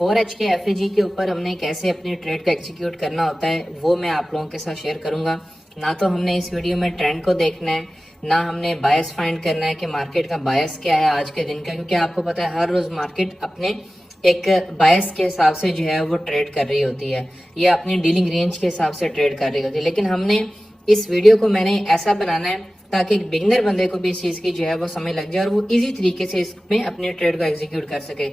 4H के एफएजी के ऊपर हमने कैसे अपनी ट्रेड को एग्जीक्यूट करना होता है वो मैं आप लोगों के साथ शेयर करूंगा। ना तो हमने इस वीडियो में ट्रेंड को देखना है, ना हमने बायस फाइंड करना है कि मार्केट का बायस क्या है आज के दिन का, क्योंकि आपको पता है हर रोज मार्केट अपने एक बायस के हिसाब से जो है वो ट्रेड कर रही होती है या अपनी डीलिंग रेंज के हिसाब से ट्रेड कर रही होती है। लेकिन हमने इस वीडियो को मैंने ऐसा बनाना है ताकि एक बिगिनर बंदे को भी इस चीज की जो है वो समझ लग जाए और वो इजी तरीके से इसमें अपने ट्रेड को एग्जीक्यूट कर सके।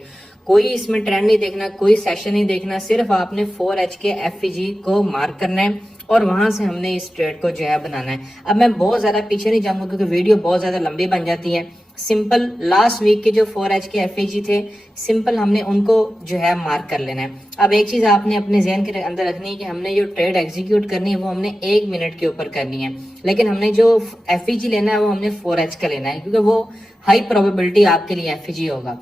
कोई इसमें ट्रेंड नहीं देखना, कोई सेशन नहीं देखना, सिर्फ आपने 4H के एफईजी को मार्क करना है और वहां से हमने इस ट्रेड को जो है बनाना है। अब मैं बहुत ज्यादा पीछे नहीं जाऊंगा क्योंकि वीडियो बहुत ज्यादा लंबी बन जाती है। सिंपल लास्ट वीक के जो 4H के एफईजी थे, सिंपल हमने उनको जो है मार्क कर लेना है। अब एक चीज आपने अपने जहन के अंदर रखनी है कि हमने जो ट्रेड एग्जीक्यूट करनी है वो हमने 1 मिनट के ऊपर करनी है, लेकिन हमने जो एफईजी लेना है वो हमने 4H का लेना है क्योंकि वो हाई प्रोबेबिलिटी आपके लिए एफईजी होगा।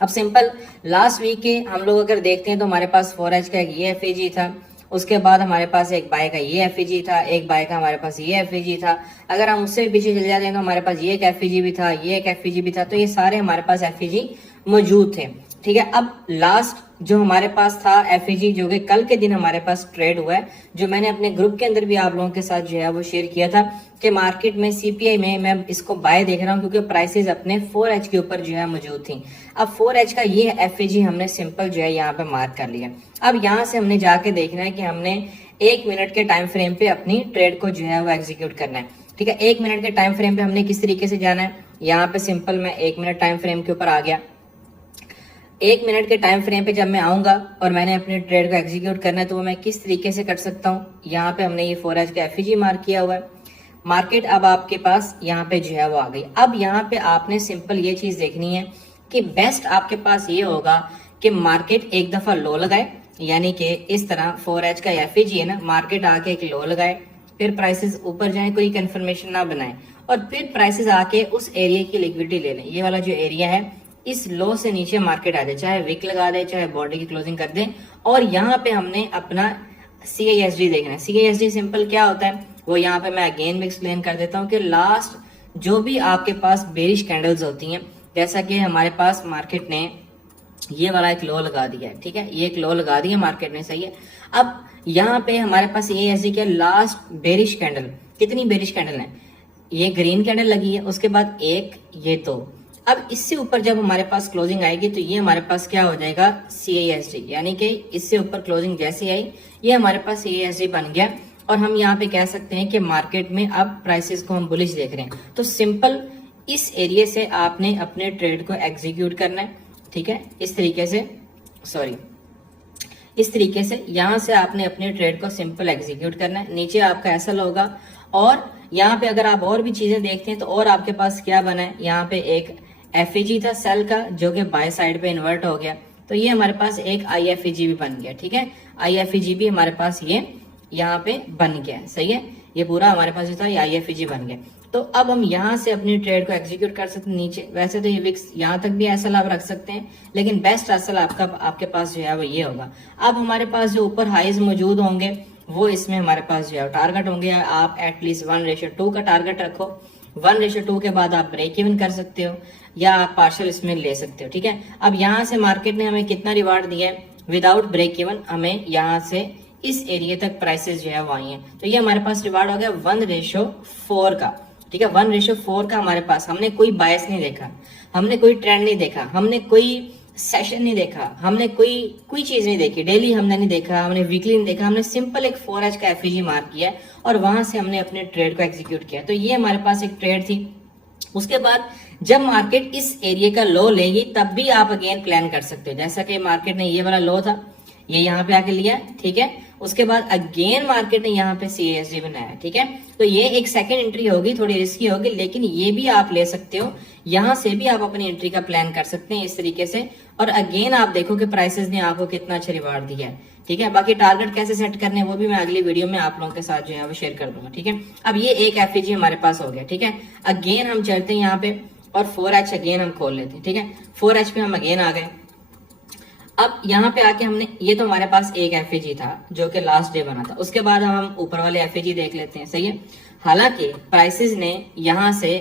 अब सिंपल लास्ट वीक के हम लोग अगर देखते हैं तो हमारे पास 4H का एक ये एफईजी था, उसके बाद हमारे पास एक बाय का ये एफईजी था, एक बाय का हमारे पास ये एफईजी था। अगर हम उससे भी पीछे चले जाते हैं तो हमारे पास ये एक एफईजी भी था, ये एक एफईजी भी था, तो ये सारे हमारे पास एफईजी मौजूद थे। ठीक है, अब लास्ट जो हमारे पास था एफईजी जो कि कल के दिन हमारे पास ट्रेड हुआ है, जो मैंने अपने ग्रुप के अंदर भी आप लोगों के साथ जो है वो शेयर किया था कि मार्केट में सीपीआई में मैं इसको बाय देख रहा हूं क्योंकि प्राइसेस अपने 4H के ऊपर जो है मौजूद थी। अब 4H का ये एफईजी हमने सिंपल जो है यहाँ पे मार्क कर लिया। अब यहाँ से हमने जाके देखना है कि हमने 1 मिनट के टाइम फ्रेम पे अपनी ट्रेड को जो है वो एग्जीक्यूट करना है। ठीक है, 1 मिनट के टाइम फ्रेम पे हमने किस तरीके से जाना है, यहाँ पे सिंपल मैं 1 मिनट टाइम फ्रेम के ऊपर आ गया। 1 मिनट के टाइम फ्रेम पे जब मैं आऊंगा और मैंने अपने ट्रेड को एग्जीक्यूट करना है तो वो मैं किस तरीके से कर सकता हूँ। यहाँ पे हमने ये 4H का एफईजी मार्क किया हुआ है। मार्केट अब आपके पास यहाँ पे जो है वो आ गई। अब यहाँ पे आपने सिंपल ये चीज देखनी है कि बेस्ट आपके पास ये होगा कि मार्केट एक दफा लो लगाए, यानी कि इस तरह 4H का एफईजी है ना, मार्केट आके एक लो लगाए, फिर प्राइसेस ऊपर जाए, कोई कंफर्मेशन ना बनाए और फिर प्राइसेस आके उस एरिया की लिक्विडिटी ले लें। ये वाला जो एरिया है इस लो से नीचे मार्केट आ जाए, चाहे विक लगा दे, चाहे बॉडी की क्लोजिंग कर दे, और यहाँ पे हमने अपना CASD देखना है। CASD सिंपल क्या होता है वो यहाँ पे मैं अगेन भी एक्सप्लेन कर देता हूँ कि लास्ट जो भी आपके पास बेरिश कैंडल्स होती हैं, जैसा कि हमारे पास मार्केट ने ये वाला एक लो लगा दिया है। ठीक है, ये एक लो लगा दिया मार्केट ने, सही है। अब यहाँ पे हमारे पास CASD के लास्ट बेरिश कैंडल, कितनी बेरिश कैंडल है, ये ग्रीन कैंडल लगी है, उसके बाद एक, ये दो। अब इससे ऊपर जब हमारे पास क्लोजिंग आएगी तो ये हमारे पास क्या हो जाएगा, CASD, यानी कि इससे ऊपर क्लोजिंग जैसे आई ये हमारे पास CASD बन गया और हम यहाँ पे कह सकते हैं कि मार्केट में अब प्राइसेस को हम बुलिश देख रहे हैं। तो सिंपल इस एरिया से आपने अपने ट्रेड को एग्जीक्यूट करना है। ठीक है, इस तरीके से यहाँ से आपने अपने ट्रेड को सिंपल एग्जीक्यूट करना है। नीचे आपका ऐसा होगा और यहाँ पे अगर आप और भी चीजें देखते हैं तो और आपके पास क्या बना है, यहाँ पे एक एफईजी था सेल का जो कि बाय साइड पे इन्वर्ट हो गया, तो ये हमारे पास एक IFEG भी बन गया। ठीक है, IFEG भी हमारे पास ये यहाँ पे बन गया, सही है। ये पूरा हमारे पास जो था ये IFEG बन गया। तो अब हम यहाँ से अपनी ट्रेड को एग्जीक्यूट कर सकते हैं नीचे। वैसे तो ये विक्स यहाँ तक भी एसएल आप रख सकते हैं, लेकिन बेस्ट एसएल आपके पास जो है वो ये होगा। अब हमारे पास जो ऊपर हाइज मौजूद होंगे वो इसमें हमारे पास जो है टारगेट होंगे। आप एटलीस्ट 1:2 का टारगेट रखो। 1:2 के बाद आप ब्रेक इवन कर सकते हो या आप पार्शियल इसमें ले सकते हो। ठीक है, अब यहाँ से मार्केट ने हमें कितना रिवार्ड दिया है, विदाउट ब्रेक इवन हमें यहाँ से इस एरिया तक प्राइसेस जो है वो आई हैं, तो ये हमारे पास रिवार्ड हो गया 1:4 का। ठीक है, 1:4 का हमारे पास, हमने कोई बायस नहीं देखा, हमने कोई ट्रेंड नहीं देखा, हमने कोई सेशन नहीं देखा, हमने कोई चीज नहीं देखी, डेली हमने नहीं देखा, हमने वीकली नहीं देखा, हमने सिंपल एक 4H का एफईजी मार्क किया है और वहां से हमने अपने ट्रेड को एग्जीक्यूट किया। तो ये हमारे पास एक ट्रेड थी। उसके बाद जब मार्केट इस एरिया का लो लेगी तब भी आप अगेन प्लान कर सकते हो, जैसा कि मार्केट ने ये वाला लो था, ये यहाँ पे आके लिया। ठीक है, उसके बाद अगेन मार्केट ने यहाँ पे CASD बनाया। ठीक है, तो ये एक सेकंड एंट्री होगी, थोड़ी रिस्की होगी, लेकिन ये भी आप ले सकते हो, यहाँ से भी आप अपनी एंट्री का प्लान कर सकते हैं इस तरीके से। और अगेन आप देखो कि प्राइसेस ने आपको कितना अच्छा रिवार्ड दिया है। ठीक है, बाकी टारगेट कैसे सेट करने वो भी मैं अगली वीडियो में आप लोगों के साथ जो है वो शेयर कर दूंगा। ठीक है, अब ये एक एफईजी हमारे पास हो गया। ठीक है, अगेन हम चलते हैं यहाँ पे और 4H अगेन हम खोल लेते हैं। ठीक है, 4H पे हम अगेन आ गए। अब यहाँ पे आके हमने, ये तो हमारे पास एक एफईजी था जो कि लास्ट डे बना था, उसके बाद हम ऊपर वाले एफईजी देख लेते हैं। सही है, हालांकि प्राइसेस ने यहाँ से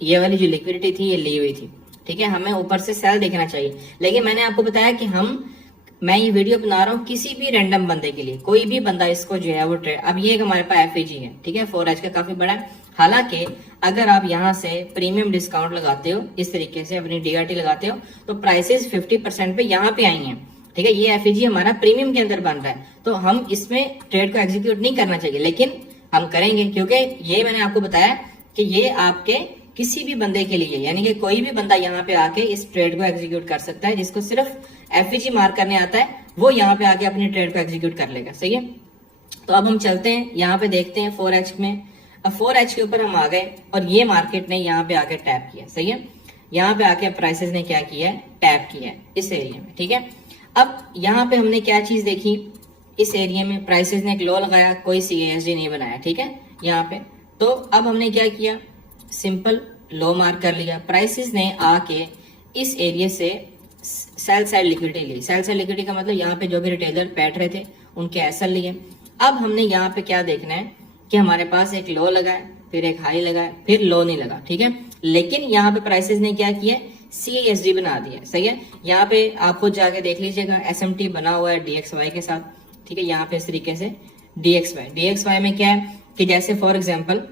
ये वाली जो लिक्विडिटी थी ये ली हुई थी। ठीक है, हमें ऊपर से सेल देखना चाहिए, लेकिन मैंने आपको बताया कि हम मैं ये वीडियो बना रहा हूँ किसी भी रैंडम बंदे के लिए, कोई भी बंदा इसको जो है वो ट्रेड, अब ये हमारे पास एफएजी है, ठीक है, 4H का काफी बड़ा है। हालांकि अगर आप यहाँ से प्रीमियम डिस्काउंट लगाते हो, इस तरीके से अपनी डीआरटी लगाते हो, तो प्राइसेस 50% पे यहाँ पे आई हैं, ठीक है। ये एफएजी हमारा प्रीमियम के अंदर बन रहा है, तो हम इसमें ट्रेड को एग्जीक्यूट नहीं करना चाहिए, लेकिन हम करेंगे, क्योंकि ये मैंने आपको बताया कि ये आपके किसी भी बंदे के लिए, यानी कि कोई भी बंदा यहाँ पे आके इस ट्रेड को एग्जीक्यूट कर सकता है, जिसको सिर्फ एफईजी मार्क करने आता है, वो यहाँ पे आके अपनी ट्रेड को एग्जीक्यूट कर लेगा, सही है। तो अब हम चलते हैं यहाँ पे देखते हैं 4H में। अब 4H के ऊपर हम आ गए और ये मार्केट ने यहाँ पे आके टैप किया, सही है। यहाँ पे आके प्राइसेस ने क्या किया है, टैप किया है इस एरिया में, ठीक है। अब यहाँ पे हमने क्या चीज देखी, इस एरिया में प्राइसेस ने एक लो लगाया, कोई CASD नहीं बनाया, ठीक है, यहाँ पे। तो अब हमने क्या किया, सिंपल लो मार्क कर लिया, प्राइसेस ने आके इस एरिया से सेल साइड लिक्विडिटी ली। सेल साइड लिक्विडिटी का मतलब यहाँ पे जो भी रिटेलर बैठ रहे थे उनके एसएल लिए। अब हमने यहाँ पे क्या देखना है कि हमारे पास एक लो लगा है, फिर एक हाई लगा है, फिर लो नहीं लगा, ठीक है। लेकिन यहाँ पे प्राइसेस ने क्या किया, CASD बना दिया, सही है। यहाँ पे आप खुद जाके देख लीजिएगा, SMT बना हुआ है DXY के साथ, ठीक है। यहाँ पे इस तरीके से DXY में क्या है कि जैसे फॉर एग्जाम्पल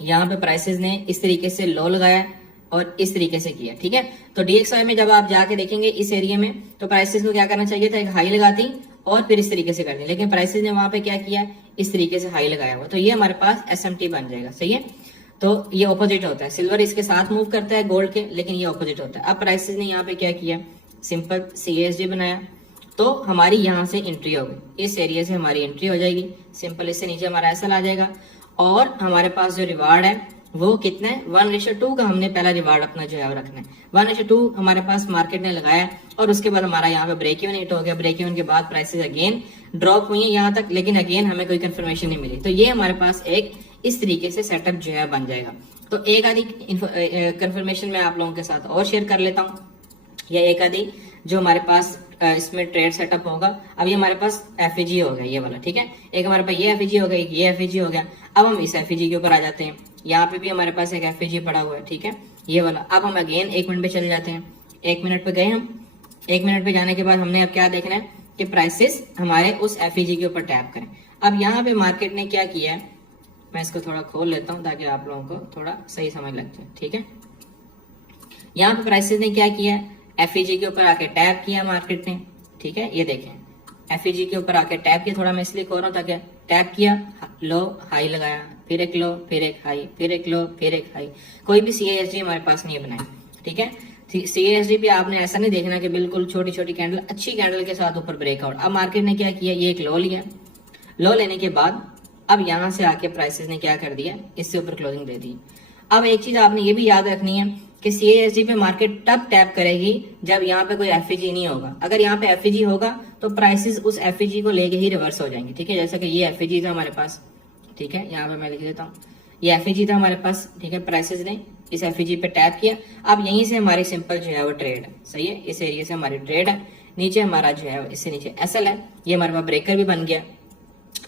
यहाँ पे प्राइसेस ने इस तरीके से लो लगाया और इस तरीके से किया, ठीक है। तो DXY में जब आप जाके देखेंगे इस एरिया में, तो प्राइसेस को क्या करना चाहिए था, एक हाई लगाती और फिर इस तरीके से करनी, लेकिन प्राइसेस ने वहां पे क्या किया, इस तरीके से हाई लगाया हुआ, तो ये हमारे पास SMT बन जाएगा, सही है। तो ये ऑपोजिट होता है, सिल्वर इसके साथ मूव करता है गोल्ड के, लेकिन ये ऑपोजिट होता है। अब प्राइसेस ने यहाँ पे क्या किया, सिंपल CASD बनाया, तो हमारी यहाँ से एंट्री हो गई, इस एरिया से हमारी एंट्री हो जाएगी, सिंपल। इससे नीचे हमारा एसएल आ जाएगा और हमारे पास जो रिवार्ड है वो कितना है, 1:2 का हमने पहला रिवार्ड अपना जो है वो रखना है। 1:2 हमारे पास मार्केट ने लगाया और उसके बाद हमारा यहाँ पे ब्रेक इवन हिट हो गया। ब्रेक इवन के बाद प्राइसेस अगेन ड्रॉप हुई है यहाँ तक, लेकिन अगेन हमें कोई कंफर्मेशन नहीं मिली। तो ये हमारे पास एक इस तरीके से सेटअप जो है बन जाएगा। तो एक आधी कंफर्मेशन मैं आप लोगों के साथ और शेयर कर लेता हूँ, या एक आधी जो हमारे पास इसमें ट्रेड सेटअप होगा। अब ये हमारे पास एफईजी हो गया ये वाला, ठीक है। एक हमारे पास ये एफईजी हो गया, एक ये एफईजी हो गया। अब हम इस एफईजी के ऊपर आ जाते हैं, यहाँ पे भी हमारे पास एक एफईजी पड़ा हुआ है, ठीक है, ये वाला। अब हम अगेन 1 मिनट पे चले जाते हैं, 1 मिनट पे गए हम। 1 मिनट पे जाने के बाद हमने अब क्या देखना है कि प्राइसेस हमारे उस एफईजी के ऊपर टैप करें। अब यहाँ पे मार्केट ने क्या किया है, मैं इसको थोड़ा खोल लेता हूँ ताकि आप लोगों को थोड़ा सही समझ लग जाए, ठीक है। यहाँ पे प्राइसेस ने क्या किया, एफईजी के ऊपर आके टैप किया मार्केट ने, ठीक है। ये देखें एफईजी के ऊपर आके टैप किया, थोड़ा मैं इसलिए खोल रहा हूँ ताकि टैप किया, लो हाई लगाया, फिर एक लो, फिर एक हाई, फिर एक लो, फिर एक हाई। कोई भी CASD हमारे पास नहीं बनाई, ठीक है। CASD भी आपने ऐसा नहीं देखना कि बिल्कुल छोटी छोटी कैंडल, अच्छी कैंडल के साथ ऊपर ब्रेकआउट। अब मार्केट ने क्या किया, ये एक लो लिया, लो लेने के बाद अब यहाँ से आके प्राइसेस ने क्या कर दिया, इससे ऊपर क्लोजिंग दे दी। अब एक चीज आपने ये भी याद रखनी है कि CASD पे मार्केट तब टैप करेगी जब यहाँ पे कोई एफईजी नहीं होगा। अगर यहाँ पे एफईजी होगा तो प्राइसेस उस एफईजी को लेके ही रिवर्स हो जाएंगे, ठीक है। जैसा कि ये एफईजी था हमारे पास, ठीक है, यहाँ पे मैं लिख देता हूँ, ये एफईजी था हमारे पास, ठीक है। प्राइसेस ने इस एफईजी पे टैप किया, अब यहीं से हमारी सिंपल जो है वो ट्रेड है, सही है। इस एरिया से हमारी ट्रेड है, नीचे हमारा जो है इससे नीचे एसएल है, ये हमारे पास ब्रेकर भी बन गया।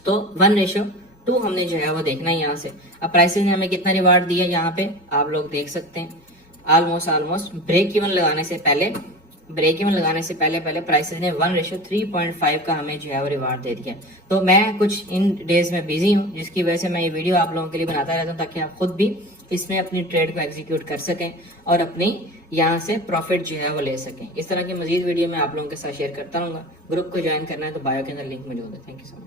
तो 1:2 हमने जो है वो देखना है यहाँ से। अब प्राइसेस ने हमें कितना रिवार्ड दिया, यहाँ पे आप लोग देख सकते हैं, ऑलमोस्ट ब्रेक इवन लगाने से पहले प्राइसेस ने 1:3.5 का हमें जो है वो रिवार्ड दे दिया। तो मैं कुछ इन डेज में बिजी हूँ, जिसकी वजह से मैं ये वीडियो आप लोगों के लिए बनाता रहता हूँ ताकि आप खुद भी इसमें अपनी ट्रेड को एग्जीक्यूट कर सकें और अपनी यहाँ से प्रॉफिट जो है वो ले सकें। इस तरह की मजीद वीडियो मैं आप लोगों के साथ शेयर करता रहूंगा। ग्रुप को ज्वाइन करना है तो बायो के अंदर लिंक मौजूद है। Thank you so much.